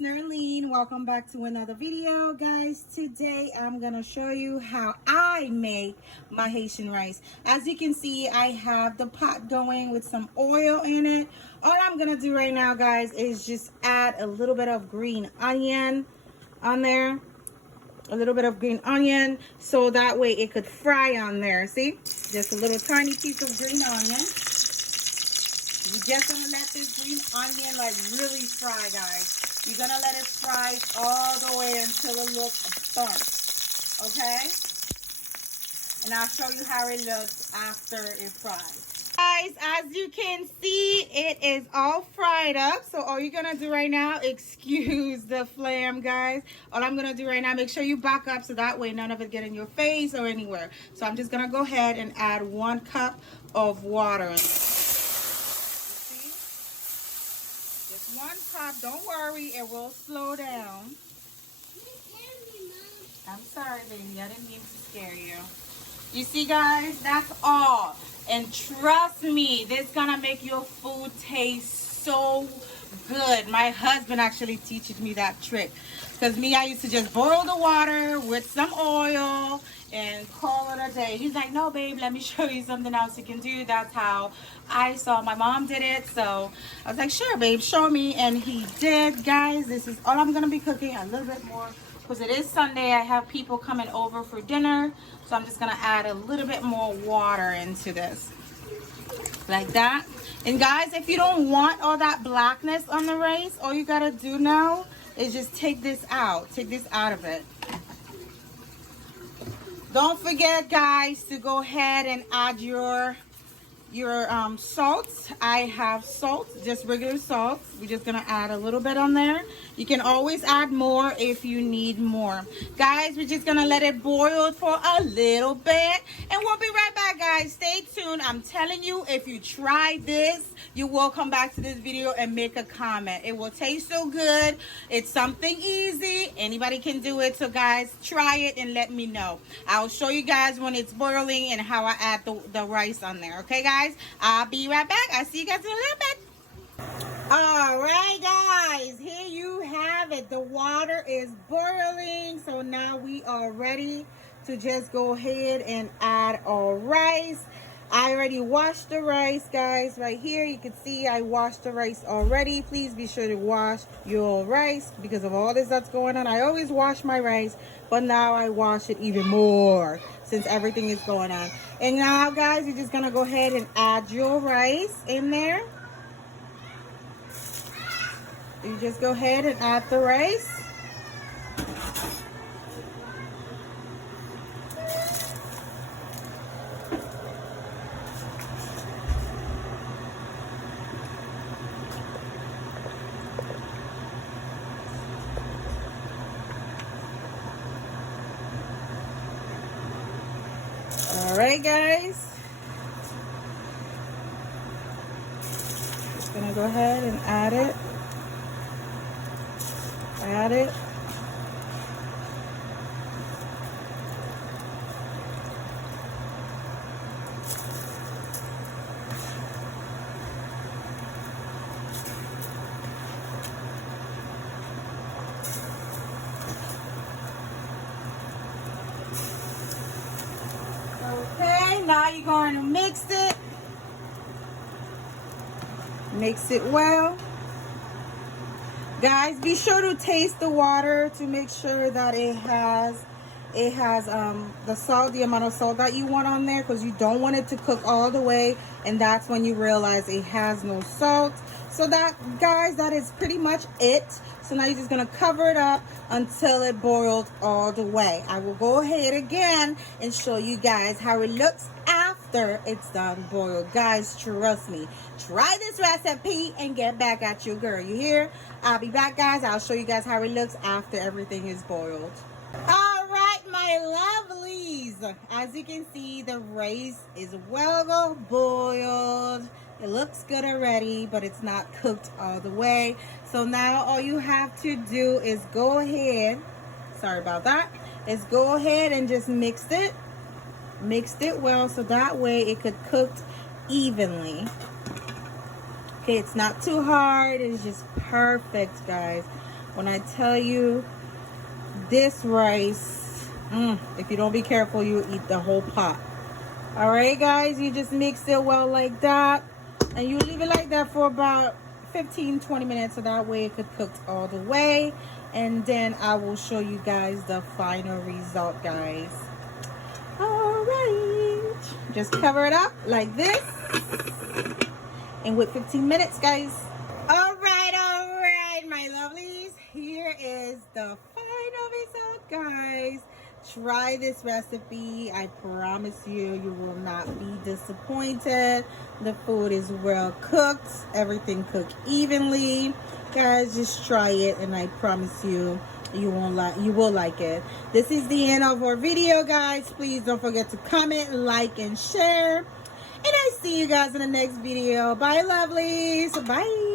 Nerlene. Welcome back to another video, guys. Today I'm gonna show you how I make my Haitian rice. As you can see, I have the pot going with some oil in it. All I'm gonna do right now, guys, is just add a little bit of green onion on there, a little bit of green onion, so that way it could fry on there. See, just a little tiny piece of green onion. You just gonna let this green onion like really fry, guys. You're gonna let it fry all the way until it looks burnt, okay? And I'll show you how it looks after it fries. Guys, as you can see, it is all fried up. So all you're gonna do right now, excuse the flame, guys. All I'm gonna do right now, make sure you back up so that way none of it get in your face or anywhere. So I'm just gonna go ahead and add 1 cup of water. Just 1 cup. Don't worry, it will slow down. I'm sorry, baby. I didn't mean to scare you. You see, guys, that's all. And trust me, this is gonna make your food taste so good. My husband actually teaches me that trick. Because me, I used to just boil the water with some oil and call it a day. He's like, no, babe, let me show you something else you can do. That's how I saw my mom did it. So I was like, sure, babe, show me. And he did, guys. This is all I'm gonna be cooking, a little bit more, because it is Sunday. I have people coming over for dinner. So I'm just gonna add a little bit more water into this, like that. And guys, if you don't want all that blackness on the rice, all you gotta do now is just take this out. Take this out of it. Don't forget, guys, to go ahead and add your salt. I have salt, just regular salt. We're just gonna add a little bit on there. You can always add more if you need more. Guys, we're just gonna let it boil for a little bit, and we'll be right back, guys. Stay tuned. I'm telling you, if you try this, you will come back to this video and make a comment. It will taste so good. It's something easy. Anybody can do it. So guys, try it and let me know. I'll show you guys when it's boiling and how I add the rice on there. Okay, guys? I'll be right back. I'll see you guys in a little bit. All right, guys, here you have it. The water is boiling, so now we are ready to just go ahead and add our rice. I already washed the rice, guys. Right here you can see I washed the rice already. Please be sure to wash your rice because of all this that's going on. I always wash my rice, but now I wash it even more since everything is going on. And now, guys, you're just gonna go ahead and add your rice in there. You just go ahead and add the rice. All right, guys. Just gonna go ahead and add it. Add it. Okay, now you're going to mix it. Mix it well. Guys, be sure to taste the water to make sure that it has the salt, the amount of salt that you want on there, because you don't want it to cook all the way, and that's when you realize it has no salt. So that, guys, that is pretty much it. So now you're just gonna cover it up until it boils all the way. I will go ahead again and show you guys how it looks after it's done boiled. Guys, trust me, try this recipe and get back at your girl. You hear? I'll be back, guys. I'll show you guys how it looks after everything is boiled. All right, my lovelies, as you can see, the rice is well boiled. It looks good already, but it's not cooked all the way. So now all you have to do is go ahead, sorry about that, is go ahead and just mix it well so that way it could cook evenly. Okay, it's not too hard, it's just perfect, guys. When I tell you, this rice, if you don't be careful, you eat the whole pot. All right, guys, you just mix it well like that, and you leave it like that for about 15-20 minutes, so that way it could cook all the way. And then I will show you guys the final result, guys. All right, just cover it up like this and wait 15 minutes, guys. All right, my lovelies, here is the final result, guys. Try this recipe. I promise you, you will not be disappointed. The food is well cooked, everything cooked evenly. Guys, just try it, and I promise you, you will like it. This is the end of our video, guys. Please don't forget to comment, like, and share. And I see you guys in the next video. Bye, lovelies. Bye.